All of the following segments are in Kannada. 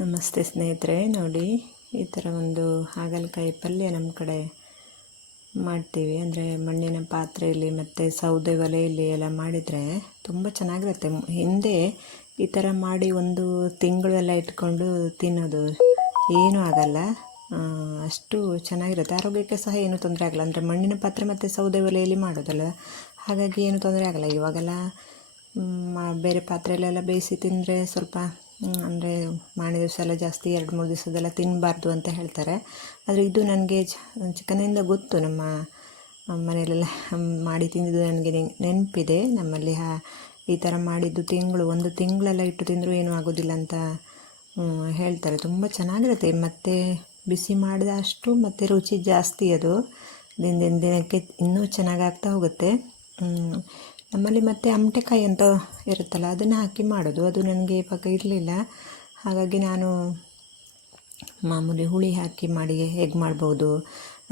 ನಮಸ್ತೆ ಸ್ನೇಹಿತರೆ, ನೋಡಿ, ಈ ಥರ ಒಂದು ಹಾಗಲಕಾಯಿ ಪಲ್ಯ ನಮ್ಮ ಕಡೆ ಮಾಡ್ತೀವಿ. ಅಂದರೆ ಮಣ್ಣಿನ ಪಾತ್ರೆಯಲ್ಲಿ ಮತ್ತು ಸೌದೆ ಒಲೆಯಲ್ಲಿ ಎಲ್ಲ ಮಾಡಿದರೆ ತುಂಬ ಚೆನ್ನಾಗಿರುತ್ತೆ. ಹಿಂದೆ ಈ ಥರ ಮಾಡಿ ಒಂದು ತಿಂಗಳು ಎಲ್ಲ ಇಟ್ಕೊಂಡು ತಿನ್ನೋದು ಏನೂ ಆಗಲ್ಲ. ಅಷ್ಟು ಚೆನ್ನಾಗಿರುತ್ತೆ. ಆರೋಗ್ಯಕ್ಕೆ ಸಹ ಏನೂ ತೊಂದರೆ ಆಗಲ್ಲ. ಅಂದರೆ ಮಣ್ಣಿನ ಪಾತ್ರೆ ಮತ್ತು ಸೌದೆ ಒಲೆಯಲ್ಲಿ ಮಾಡೋದಲ್ಲ, ಹಾಗಾಗಿ ಏನು ತೊಂದರೆ ಆಗಲ್ಲ. ಇವಾಗೆಲ್ಲ ಬೇರೆ ಪಾತ್ರೆಯಲ್ಲೆಲ್ಲ ಬೇಯಿಸಿ ತಿಂದರೆ ಸ್ವಲ್ಪ ಅಂದರೆ ಮಾರನೇ ದಿವಸ ಎಲ್ಲ ಜಾಸ್ತಿ ಎರಡು ಮೂರು ದಿವಸದೆಲ್ಲ ತಿನ್ನಬಾರ್ದು ಅಂತ ಹೇಳ್ತಾರೆ. ಆದರೆ ಇದು ನನಗೆ ಚಿಕ್ಕನಿಂದ ಗೊತ್ತು ನಮ್ಮ ಮನೆಯಲ್ಲೆಲ್ಲ ಮಾಡಿ ತಿಂದಿದ್ದು ನನಗೆ ನೆನ್- ನೆನಪಿದೆ. ನಮ್ಮಲ್ಲಿ ಈ ಥರ ಮಾಡಿದ್ದು ತಿಂಗಳು, ಒಂದು ತಿಂಗಳೆಲ್ಲ ಇಟ್ಟು ತಿಂದರೂ ಏನೂ ಆಗೋದಿಲ್ಲ ಅಂತ ಹೇಳ್ತಾರೆ. ತುಂಬ ಚೆನ್ನಾಗಿರುತ್ತೆ. ಮತ್ತು ಬಿಸಿ ಮಾಡಿದ ಅಷ್ಟು ಮತ್ತು ರುಚಿ ಜಾಸ್ತಿ ಅದು. ದಿನ ದಿನ, ದಿನಕ್ಕೆ ಇನ್ನೂ ಚೆನ್ನಾಗಾಗ್ತಾ ಹೋಗುತ್ತೆ. ನಮ್ಮಲ್ಲಿ ಮತ್ತೆ ಅಮಟೆಕಾಯಿ ಅಂತ ಇರುತ್ತಲ್ಲ, ಅದನ್ನು ಹಾಕಿ ಮಾಡೋದು. ಅದು ನನಗೆ ಇವಾಗ ಇರಲಿಲ್ಲ. ಹಾಗಾಗಿ ನಾನು ಮಾಮೂಲಿ ಹುಳಿ ಹಾಕಿ ಮಾಡಿ ಹೇಗೆ ಮಾಡ್ಬೋದು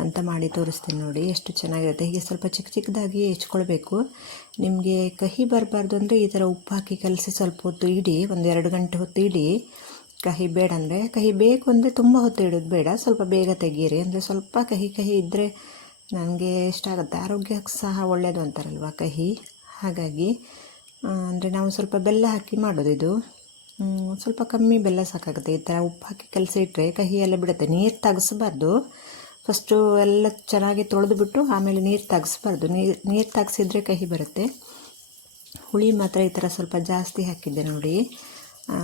ಅಂತ ಮಾಡಿ ತೋರಿಸ್ತೀನಿ ನೋಡಿ, ಎಷ್ಟು ಚೆನ್ನಾಗಿರುತ್ತೆ. ಹೀಗೆ ಸ್ವಲ್ಪ ಚಿಕ್ಕ ಚಿಕ್ಕದಾಗಿ ಹೆಚ್ಕೊಳ್ಬೇಕು. ನಿಮಗೆ ಕಹಿ ಬರಬಾರ್ದು ಅಂದರೆ ಈ ಥರ ಉಪ್ಪು ಹಾಕಿ ಕಲಸಿ ಸ್ವಲ್ಪ ಹೊತ್ತು ಇಡಿ, ಒಂದು ಎರಡು ಗಂಟೆ ಹೊತ್ತು ಇಡಿ. ಕಹಿ ಬೇಡ ಅಂದರೆ, ಕಹಿ ಬೇಕು ಅಂದರೆ ತುಂಬ ಹೊತ್ತು ಇಡೋದು ಬೇಡ. ಸ್ವಲ್ಪ ಬೇಗ ತೆಗೀರಿ ಅಂದರೆ ಸ್ವಲ್ಪ ಕಹಿ ಕಹಿ ಇದ್ದರೆ ನನಗೆ ಇಷ್ಟ ಆಗುತ್ತೆ. ಆರೋಗ್ಯಕ್ಕೆ ಸಹ ಒಳ್ಳೆಯದು ಅಂತಾರಲ್ವ ಕಹಿ? ಹಾಗಾಗಿ ಅಂದರೆ ನಾವು ಸ್ವಲ್ಪ ಬೆಲ್ಲ ಹಾಕಿ ಮಾಡೋದು ಇದು. ಸ್ವಲ್ಪ ಕಮ್ಮಿ ಬೆಲ್ಲ ಸಾಕಾಗುತ್ತೆ. ಈ ಥರ ಉಪ್ಪು ಹಾಕಿ ಕಲಸಿ ಇಟ್ಟರೆ ಕಹಿ ಎಲ್ಲ ಬಿಡುತ್ತೆ. ನೀರು ತೆಗಿಸ್ಬಾರ್ದು. ಫಸ್ಟು ಎಲ್ಲ ಚೆನ್ನಾಗಿ ತೊಳೆದುಬಿಟ್ಟು ಆಮೇಲೆ ನೀರು ತೆಗಿಸ್ಬಾರ್ದು. ನೀರು ನೀರು ತಗ್ಸಿದ್ರೆ ಕಹಿ ಬರುತ್ತೆ. ಹುಳಿ ಮಾತ್ರ ಈ ಥರ ಸ್ವಲ್ಪ ಜಾಸ್ತಿ ಹಾಕಿದ್ದೆ ನೋಡಿ.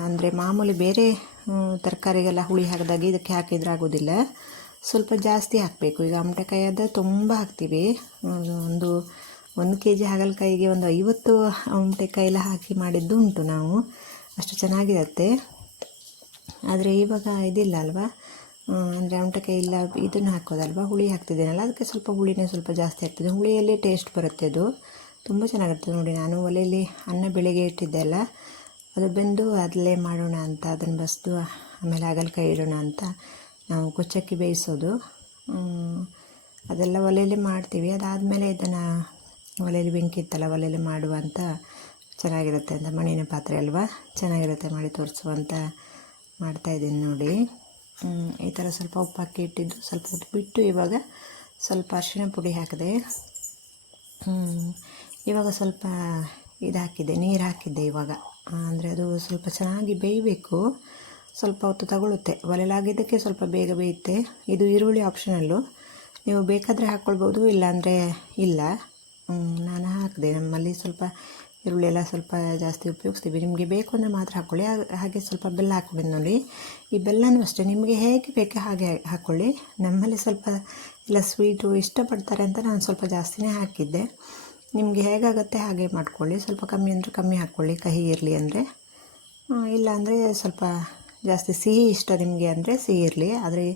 ಅಂದರೆ ಮಾಮೂಲಿ ಬೇರೆ ತರಕಾರಿಗೆಲ್ಲ ಹುಳಿ ಹಾಕಿದಾಗ ಇದಕ್ಕೆ ಹಾಕಿದ್ರೆ ಆಗೋದಿಲ್ಲ. ಸ್ವಲ್ಪ ಜಾಸ್ತಿ ಹಾಕಬೇಕು. ಈಗ ಆಮಟೆಕಾಯಿ ಆದರೆ ತುಂಬ ಹಾಕ್ತೀವಿ. ಒಂದು ಒಂದು ಕೆ ಜಿ ಹಾಗಲಕಾಯಿಗೆ ಒಂದು ಐವತ್ತು ಆಮಟೆಕಾಯಿ ಎಲ್ಲ ಹಾಕಿ ಮಾಡಿದ್ದು ಉಂಟು ನಾವು. ಅಷ್ಟು ಚೆನ್ನಾಗಿರುತ್ತೆ. ಆದರೆ ಇವಾಗ ಇದಿಲ್ಲ ಅಲ್ವಾ? ಅಂದರೆ ಆಮಟಕಾಯಿ ಇಲ್ಲ ಇದನ್ನು ಹಾಕೋದಲ್ವಾ? ಹುಳಿ ಹಾಕ್ತಿದ್ದೇನಲ್ಲ? ಅದಕ್ಕೆ ಸ್ವಲ್ಪ ಹುಳಿನೇ ಸ್ವಲ್ಪ ಜಾಸ್ತಿ ಆಗ್ತದೆ ಹುಳಿಯಲ್ಲಿ ಟೇಸ್ಟ್ ಬರುತ್ತೆ ಅದು. ತುಂಬ ಚೆನ್ನಾಗಿರ್ತದೆ ನೋಡಿ ನಾನು. ಒಲೆಯಲ್ಲಿ ಅನ್ನ ಬೆಳಿಗ್ಗೆ ಇಟ್ಟಿದ್ದೆ ಅಲ್ಲ. ಅದು ಬೆಂದು ಅದಲ್ಲೇ ಮಾಡೋಣ ಅಂತ, ಅದನ್ನು ಬಸ್ದು ಆಮೇಲೆ ಹಾಗಲಕಾಯಿ ಇಡೋಣ ಅಂತ ನಾವು ಕುಚ್ಚಕ್ಕಿ ಬೇಯಿಸೋದು. ಅದೆಲ್ಲ ಒಲೆಯಲ್ಲಿ ಮಾಡ್ತೀವಿ. ಅದಾದಮೇಲೆ ಇದನ್ನು ಒಲೆಯಲ್ಲಿ ಬೆಂಕಿ ಇತ್ತಲ್ಲ, ಒಲೆಯಲ್ಲಿ ಮಾಡುವಂಥ ಚೆನ್ನಾಗಿರುತ್ತೆ ಅಂತ, ಮಣ್ಣಿನ ಪಾತ್ರೆ ಅಲ್ವಾ? ಚೆನ್ನಾಗಿರುತ್ತೆ ಮಾಡಿ ತೋರಿಸುವಂತ ಮಾಡ್ತಾಯಿದ್ದೀನಿ ನೋಡಿ. ಈ ಥರ ಸ್ವಲ್ಪ ಉಪ್ಪು ಹಾಕಿ ಇಟ್ಟಿದ್ದು ಸ್ವಲ್ಪ ಹೊತ್ತು ಬಿಟ್ಟು ಇವಾಗ ಸ್ವಲ್ಪ ಅರಿಶಿನ ಪುಡಿ ಹಾಕಿದೆ. ಇವಾಗ ಸ್ವಲ್ಪ ಇದು ಹಾಕಿದ್ದೆ ನೀರು ಹಾಕಿದ್ದೆ ಇವಾಗ. ಅಂದರೆ ಅದು ಸ್ವಲ್ಪ ಚೆನ್ನಾಗಿ ಬೇಯಬೇಕು, ಸ್ವಲ್ಪ ಹೊತ್ತು ತಗೊಳುತ್ತೆ. ಒಲೆಲಾಗಿದ್ದಕ್ಕೆ ಸ್ವಲ್ಪ ಬೇಗ ಬೇಯುತ್ತೆ. ಇದು ಈರುಳ್ಳಿ ಆಪ್ಷನಲ್ಲು ನೀವು ಬೇಕಾದರೆ ಹಾಕ್ಕೊಳ್ಬೋದು ಇಲ್ಲಾಂದರೆ ಇಲ್ಲ. ನಾನು ಹಾಕಿದೆ. ನಮ್ಮಲ್ಲಿ ಸ್ವಲ್ಪ ಈರುಳ್ಳಿ ಎಲ್ಲ ಸ್ವಲ್ಪ ಜಾಸ್ತಿ ಉಪಯೋಗಿಸ್ತೀವಿ. ನಿಮಗೆ ಬೇಕು ಅಂದರೆ ಮಾತ್ರ ಹಾಕ್ಕೊಳ್ಳಿ ಹಾಗೆ ಸ್ವಲ್ಪ ಬೆಲ್ಲ ಹಾಕ್ಕೊಳ್ಳಿ ನೋಡಿ. ಈ ಬೆಲ್ಲನೂ ಅಷ್ಟೇ. ನಿಮಗೆ ಹೇಗೆ ಬೇಕು ಹಾಗೆ ಹಾಕ್ಕೊಳ್ಳಿ ನಮ್ಮಲ್ಲಿ ಸ್ವಲ್ಪ ಎಲ್ಲ ಸ್ವೀಟು ಇಷ್ಟಪಡ್ತಾರೆ ಅಂತ ನಾನು ಸ್ವಲ್ಪ ಜಾಸ್ತಿನೇ ಹಾಕಿದ್ದೆ. ನಿಮಗೆ ಹೇಗಾಗುತ್ತೆ ಹಾಗೆ ಮಾಡ್ಕೊಳ್ಳಿ. ಸ್ವಲ್ಪ ಕಮ್ಮಿ ಅಂದರೆ ಕಮ್ಮಿ ಹಾಕ್ಕೊಳ್ಳಿ ಕಹಿ ಇರಲಿ ಅಂದರೆ. ಇಲ್ಲ ಅಂದರೆ ಸ್ವಲ್ಪ ಜಾಸ್ತಿ ಸಿಹಿ ಇಷ್ಟ ನಿಮಗೆ ಅಂದರೆ ಸಿಹಿ ಇರಲಿ. ಆದರೆ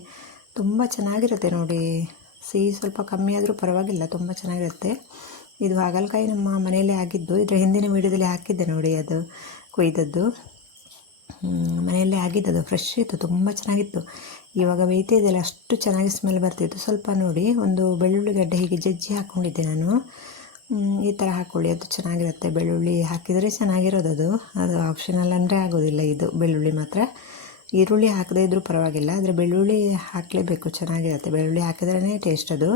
ತುಂಬ ಚೆನ್ನಾಗಿರುತ್ತೆ ನೋಡಿ. ಸಿಹಿ ಸ್ವಲ್ಪ ಕಮ್ಮಿ ಆದರೂ ಪರವಾಗಿಲ್ಲ, ತುಂಬ ಚೆನ್ನಾಗಿರುತ್ತೆ. ಇದು ಹಾಗಲಕಾಯಿ ನಮ್ಮ ಮನೆಯಲ್ಲೇ ಆಗಿದ್ದು, ಇದರ ಹಿಂದಿನ ವೀಡಿಯೋದಲ್ಲಿ ಹಾಕಿದ್ದೆ ನೋಡಿ ಅದು ಕೊಯ್ದದ್ದು. ಮನೆಯಲ್ಲೇ ಆಗಿದ್ದು ಅದು ಫ್ರೆಶ್ ಇತ್ತು, ತುಂಬ ಚೆನ್ನಾಗಿತ್ತು. ಇವಾಗ ಇದೆಯಲ್ಲ ಅಷ್ಟು ಚೆನ್ನಾಗಿ ಸ್ಮೆಲ್ ಬರ್ತಿತ್ತು. ಸ್ವಲ್ಪ ನೋಡಿ, ಒಂದು ಬೆಳ್ಳುಳ್ಳಿ ಗಡ್ಡೆ ಹೀಗೆ ಜಜ್ಜಿ ಹಾಕ್ಕೊಂಡಿದ್ದೆ ನಾನು. ಈ ಥರ ಹಾಕ್ಕೊಳ್ಳಿ ಅದು ಚೆನ್ನಾಗಿರುತ್ತೆ. ಬೆಳ್ಳುಳ್ಳಿ ಹಾಕಿದರೆ ಚೆನ್ನಾಗಿರೋದು ಅದು. ಅದು ಆಪ್ಷನಲ್ ಅಂದರೆ ಆಗೋದಿಲ್ಲ ಇದು, ಬೆಳ್ಳುಳ್ಳಿ ಮಾತ್ರ. ಈರುಳ್ಳಿ ಹಾಕದೇ ಇದ್ದರೂ ಪರವಾಗಿಲ್ಲ, ಆದರೆ ಬೆಳ್ಳುಳ್ಳಿ ಹಾಕಲೇಬೇಕು, ಚೆನ್ನಾಗಿರುತ್ತೆ. ಬೆಳ್ಳುಳ್ಳಿ ಹಾಕಿದ್ರೇ ಟೇಸ್ಟ್ ಅದು.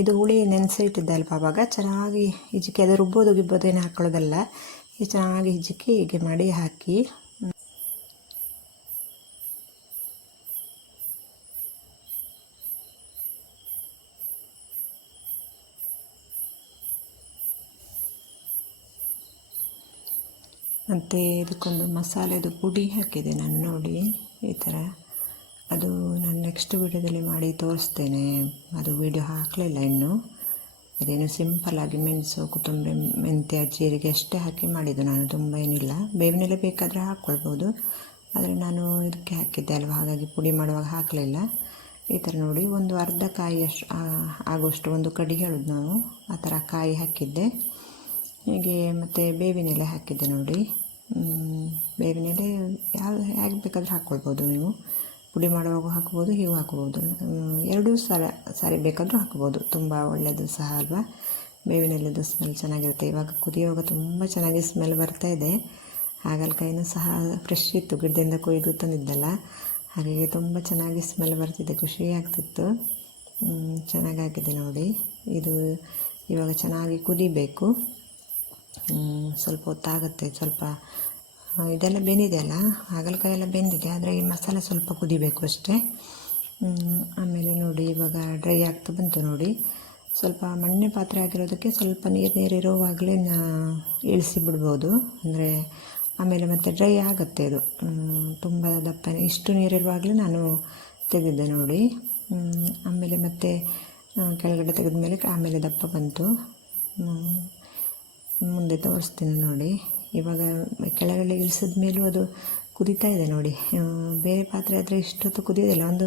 ಇದು ಹುಳಿ ನೆನೆಸಿ ಇಟ್ಟಿದ್ದೆ ಅಲ್ಪ ಆವಾಗ ಚೆನ್ನಾಗಿ ಹಿಜಕಿ, ಅದು ರುಬ್ಬೋದು ಗಿಬ್ಬೋದು ಏನು ಈ ಚೆನ್ನಾಗಿ ಹಿಜಕಿ ಹೀಗೆ ಮಾಡಿ ಹಾಕಿ. ಮತ್ತು ಇದಕ್ಕೊಂದು ಮಸಾಲೆದು ಪುಡಿ ಹಾಕಿದೆ ನಾನು ನೋಡಿ, ಈ ಥರ. ಅದು ನಾನು ನೆಕ್ಸ್ಟ್ ವೀಡಿಯೋದಲ್ಲಿ ಮಾಡಿ ತೋರಿಸ್ತೇನೆ. ಅದು ವೀಡಿಯೋ ಹಾಕಲಿಲ್ಲ ಇನ್ನು. ಅದೇನು ಸಿಂಪಲ್ಲಾಗಿ ಮೆಣಸು, ಕೊತ್ತಂಬರಿ, ಮೆಂತ್ಯ, ಜೀರಿಗೆ ಅಷ್ಟೇ ಹಾಕಿ ಮಾಡಿದ್ದು ನಾನು, ತುಂಬ ಏನಿಲ್ಲ. ಬೇವಿನೆಲೆ ಬೇಕಾದರೆ ಹಾಕ್ಕೊಳ್ಬೋದು ಆದರೆ ನಾನು ಇದಕ್ಕೆ ಹಾಕಿದ್ದೆ ಅಲ್ವಾ? ಹಾಗಾಗಿ ಪುಡಿ ಮಾಡುವಾಗ ಹಾಕಲಿಲ್ಲ. ಈ ಥರ ನೋಡಿ, ಒಂದು ಅರ್ಧ ಕಾಯಿ ಅಷ್ಟು ಆಗುವಷ್ಟು ಒಂದು ಕಡಿ ಹೇಳೋದು ನಾವು. ಆ ಥರ ಕಾಯಿ ಹಾಕಿದ್ದೆ. ಹೀಗೆ ಮತ್ತು ಬೇವಿನೆಲೆ ಹಾಕಿದ್ದೆ ನೋಡಿ. ಬೇವಿನೆಲೆ ಯಾವ, ಹೇಗೆ ಬೇಕಾದರೂ ಹಾಕ್ಕೊಳ್ಬೋದು ನೀವು. ಪುಡಿ ಮಾಡುವಾಗ ಹಾಕ್ಬೋದು, ಹೀಗೂ ಹಾಕ್ಬೋದು. ಎರಡೂ ಸಲ, ಸಾರಿ ಬೇಕಾದರೂ ಹಾಕ್ಬೋದು. ತುಂಬ ಒಳ್ಳೆಯದು ಸಹ ಅಲ್ವಾ? ಬೇವಿನ ಎಲೆದು ಸ್ಮೆಲ್ ಚೆನ್ನಾಗಿರುತ್ತೆ. ಇವಾಗ ಕುದಿಯುವಾಗ ತುಂಬ ಚೆನ್ನಾಗಿ ಸ್ಮೆಲ್ ಬರ್ತಾ ಇದೆ. ಹಾಗಲಕಾಯಿನೂ ಸಹ ಫ್ರೆಶ್ ಇತ್ತು. ಗಿಡದಿಂದ ಕೊಯ್ದು ತಂದಿದ್ದಲ್ಲ. ಹಾಗಾಗಿ ತುಂಬ ಚೆನ್ನಾಗಿ ಸ್ಮೆಲ್ ಬರ್ತಿದೆ. ಖುಷಿ ಆಗ್ತಿತ್ತು. ಚೆನ್ನಾಗಾಗಿದೆ ನೋಡಿ. ಇದು ಇವಾಗ ಚೆನ್ನಾಗಿ ಕುದಿಬೇಕು. ಸ್ವಲ್ಪ ಹೊತ್ತಾಗುತ್ತೆ. ಸ್ವಲ್ಪ ಇದೆಲ್ಲ ಬೆಂದಿದೆಯಲ್ಲ ಹಾಗಲಕಾಯಿ ಎಲ್ಲ ಬೆಂದಿದೆ, ಆದರೆ ಈ ಮಸಾಲೆ ಸ್ವಲ್ಪ ಕುದಿಬೇಕು ಅಷ್ಟೇ. ಆಮೇಲೆ ನೋಡಿ, ಇವಾಗ ಡ್ರೈ ಆಗ್ತಾ ಬಂತು ನೋಡಿ. ಸ್ವಲ್ಪ ಮಣ್ಣೆ ಪಾತ್ರೆ ಆಗಿರೋದಕ್ಕೆ ಸ್ವಲ್ಪ ನೀರು ನೀರಿರುವಾಗಲೇ ಇಳಿಸಿ ಬಿಡ್ಬೋದು. ಅಂದರೆ ಆಮೇಲೆ ಮತ್ತೆ ಡ್ರೈ ಆಗುತ್ತೆ ಅದು. ತುಂಬ ದಪ್ಪ ಇಷ್ಟು ನೀರಿರುವಾಗಲೇ ನಾನು ತೆಗೆದಿದ್ದೆ ನೋಡಿ. ಆಮೇಲೆ ಮತ್ತೆ ಕೆಳಗಡೆ ತೆಗೆದ ಮೇಲೆ ಆಮೇಲೆ ದಪ್ಪ ಬಂತು. ಮುಂದೆ ತೋರಿಸ್ತೀನಿ ನೋಡಿ. ಇವಾಗ ಕೆಳಗಡೆ ಇಳಿಸಿದ ಮೇಲೂ ಅದು ಕುದೀತಾ ಇದೆ ನೋಡಿ. ಬೇರೆ ಪಾತ್ರೆ ಆದರೆ ಇಷ್ಟೊತ್ತು ಕುದಿಯೋದಿಲ್ಲ. ಒಂದು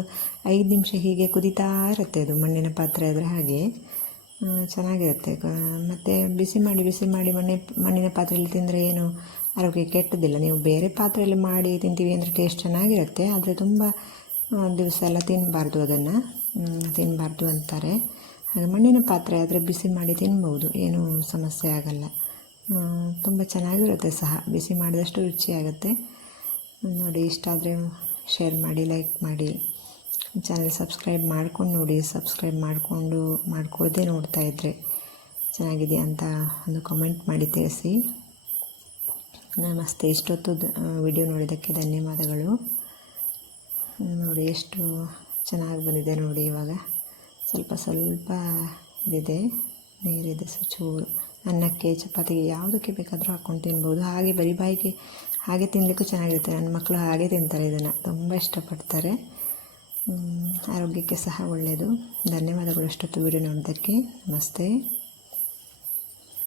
ಐದು ನಿಮಿಷ ಹೀಗೆ ಕುದೀತಾ ಇರುತ್ತೆ ಅದು ಮಣ್ಣಿನ ಪಾತ್ರೆ ಆದರೆ ಹಾಗೆ. ಚೆನ್ನಾಗಿರುತ್ತೆ. ಮತ್ತು ಬಿಸಿ ಮಾಡಿ ಬಿಸಿ ಮಾಡಿ ಮಣ್ಣೆ, ಮಣ್ಣಿನ ಪಾತ್ರೆಯಲ್ಲಿ ತಿಂದರೆ ಏನು ಆರೋಗ್ಯ ಕೆಟ್ಟದಿಲ್ಲ. ನೀವು ಬೇರೆ ಪಾತ್ರೆಯಲ್ಲಿ ಮಾಡಿ ತಿಂತೀವಿ ಅಂದರೆ ಟೇಸ್ಟ್ ಚೆನ್ನಾಗಿರುತ್ತೆ. ಆದರೆ ತುಂಬ ದಿವಸ ಎಲ್ಲ ತಿನ್ನಬಾರ್ದು ಅದನ್ನು. ತಿನ್ನಬಾರ್ದು ಅಂತಾರೆ. ಹಾಗೆ ಮಣ್ಣಿನ ಪಾತ್ರೆ ಆದರೆ ಬಿಸಿ ಮಾಡಿ ತಿನ್ಬೋದು. ಏನೂ ಸಮಸ್ಯೆ ಆಗಲ್ಲ. ತುಂಬ ಚೆನ್ನಾಗಿರುತ್ತೆ ಸಹ. ಬಿಸಿ ಮಾಡಿದಷ್ಟು ರುಚಿಯಾಗುತ್ತೆ. ನೋಡಿ, ಇಷ್ಟ ಆದರೆ ಶೇರ್ ಮಾಡಿ ಲೈಕ್ ಮಾಡಿ. ಚಾನಲ್ ಸಬ್ಸ್ಕ್ರೈಬ್ ಮಾಡ್ಕೊಂಡು ನೋಡಿ. ಸಬ್ಸ್ಕ್ರೈಬ್ ಮಾಡಿಕೊಂಡು ಮಾಡ್ಕೊಳ್ಳದೆ ನೋಡ್ತಾ ಇದ್ದರೆ ಚೆನ್ನಾಗಿದೆ ಅಂತ ಒಂದು ಕಮೆಂಟ್ ಮಾಡಿ ತಿಳಿಸಿ. ನಮಸ್ತೆ. ಇಷ್ಟೊತ್ತು ವಿಡಿಯೋ ನೋಡಿದ್ದಕ್ಕೆ ಧನ್ಯವಾದಗಳು. ನೋಡಿ, ಎಷ್ಟು ಚೆನ್ನಾಗಿ ಬಂದಿದೆ ನೋಡಿ ಇವಾಗ. ಸ್ವಲ್ಪ ಸ್ವಲ್ಪ ಇದಿದೆ ನೀರಿದೆ ಸಚೂರು ಚೂರು. ಅನ್ನಕ್ಕೆ, ಚಪಾತಿಗೆ ಯಾವುದಕ್ಕೆ ಬೇಕಾದರೂ ಹಾಕ್ಕೊಂಡು ತಿನ್ಬೋದು. ಹಾಗೆ ಬರೀ ಬಾಯಿಗೆ ಹಾಗೆ ತಿನ್ನಲಿಕ್ಕೂ ಚೆನ್ನಾಗಿರುತ್ತೆ. ನನ್ನ ಮಕ್ಕಳು ಹಾಗೆ ತಿಂತಾರೆ ಇದನ್ನು. ತುಂಬ ಇಷ್ಟಪಡ್ತಾರೆ. ಆರೋಗ್ಯಕ್ಕೆ ಸಹ ಒಳ್ಳೆಯದು. ಧನ್ಯವಾದಗಳು ಅಷ್ಟೊತ್ತು ವಿಡಿಯೋ ನೋಡಿದ್ದಕ್ಕೆ. ನಮಸ್ತೆ.